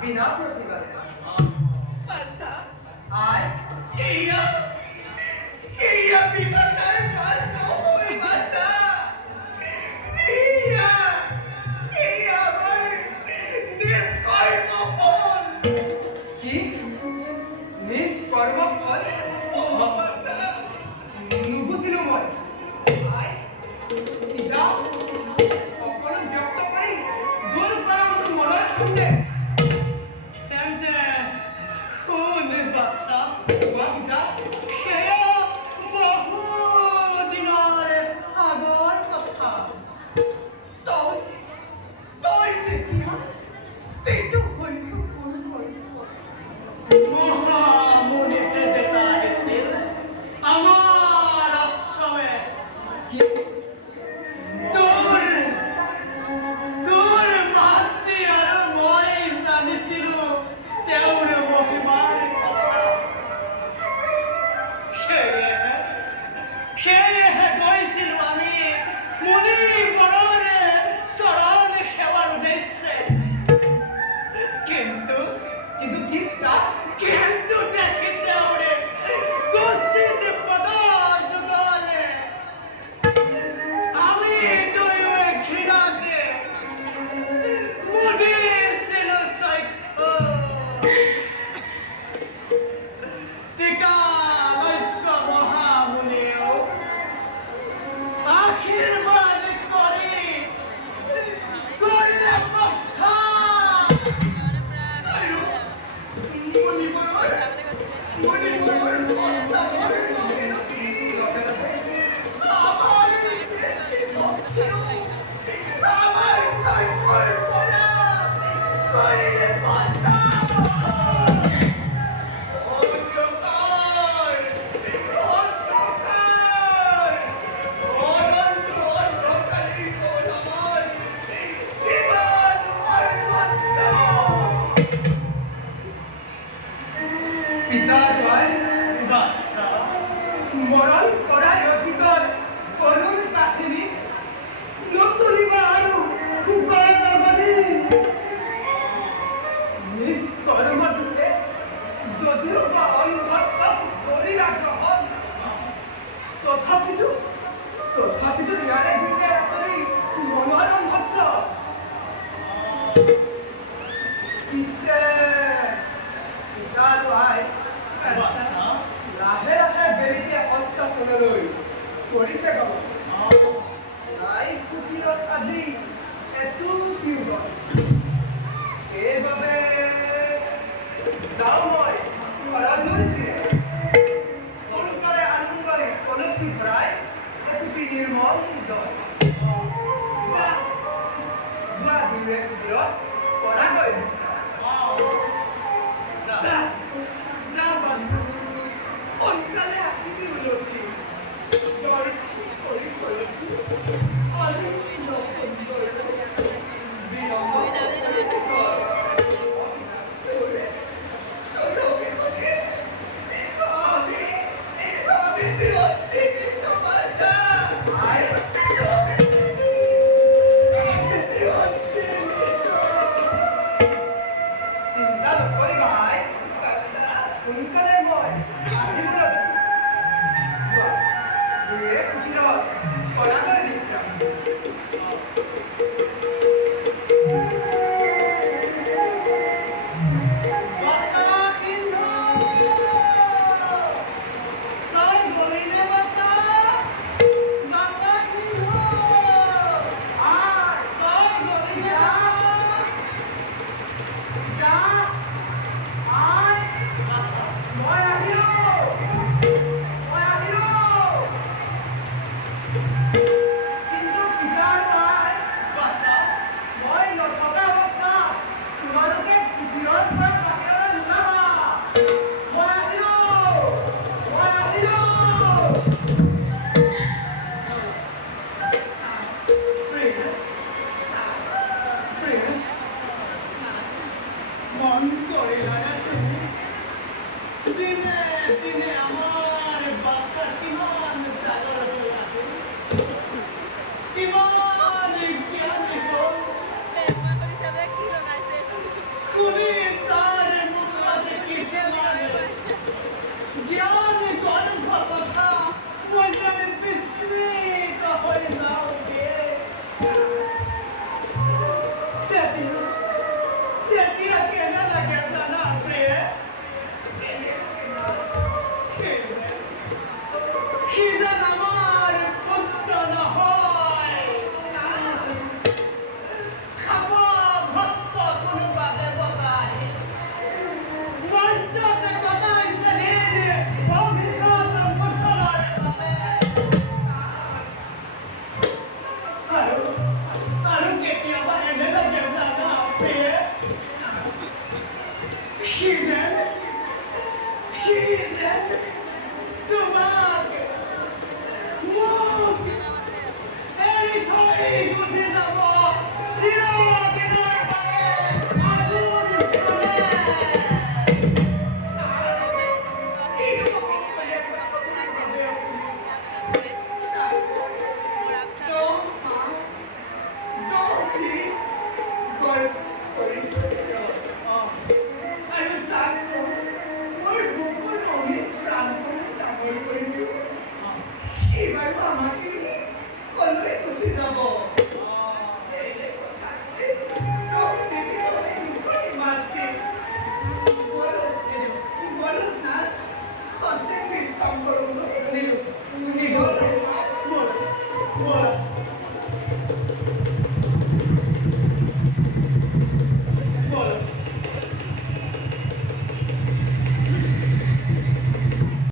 বিনা প্রতিবাদে বাচ্চা আয় এইয়া এইয়া বিপদায় পার নয় বাচ্চা এইয়া এইয়া আমার নিষ্কর্মফল কি নিষ্কর্মফল ও বাচ্চা নুবুজিলো মই আয় পিতা সকলো ব্যক্ত কৰি দূৰ কৰা মোৰ মনৰ খুন্দে তেন্তে শুন বাচ্চা কোৱা পিতা সেয়া বহু দিনৰ আগৰ কথা তই তই তেতিয়া স্থিত হৈছো ভুল কৰিছ মহামুনিতে যেটা আহিছিল আমাৰ আশ্ৰমে কি তোৰ তোৰ মাতৃ আৰু মই জানিছিলো তেওঁৰ মহিমাৰ কথা সেয়েহে গৈছিলো আমি মুনিবৰৰ চৰণ সেৱাৰ উদ্দেশ্যে কিন্তু কিন্তু কি পিতা কিন্তু দেখি তেওঁৰে কুচিত পদৰ যুগলে আমি দুয়োৱে ঘৃণাতে মুদিছিলো চক্ষু টিকালজ্ঞ মহামুনিও আশীৰ্বাদ কৰি কৰিলে প্ৰস্থান আৰু মুনিবৰৰ প্ৰস্থানৰ লগে লগে আমাৰ আমাৰ চক্ষুৰ পৰা কৰিলে প্ৰস্থান পিতা জয় স্মৰণ কৰাৰ অতীতৰ কৰুণ কাহিনী নতুলিবা আৰু সুখী নিষ্কৰ্মটোতে যদিও বা অনুভৱ কৰি গ্ৰহণ তথাপিতো ইয়াৰে দুটা কৰি মনোৰম ভক্ত পিছে পিতা জয় লাহে লাহে বেলিতে অস্ত কোণলৈ পৰিছে গম নাই কুটিৰত আজি এটুপি গল সেইবাবে যাওঁ মই অৰাজুৰিৰে সোনকালে আনন্দৰে কলচি ভৰাই এটুপি নিৰ্মল জল যোৱা দুয়োৱে কুটিৰত কৰাকৈ সোনকালে আহিবি উলটি দৰ্শন কৰি চিন্তা নকৰিবা আই সোনকালে মই আহিবলৈ যোৱা দুয়োৱে কুটিৰত কৰাকৈ বিশ্ৰাম মন কৰিলা নে তুমি? দিনে দিনে আমাৰ বাচ্চা কিমান ডাঙৰ হৈ আছে, কিমান জ্ঞানী হ'ল, শুনি তোমাক মোক এৰি থৈ গুচি যাব চিৰদিন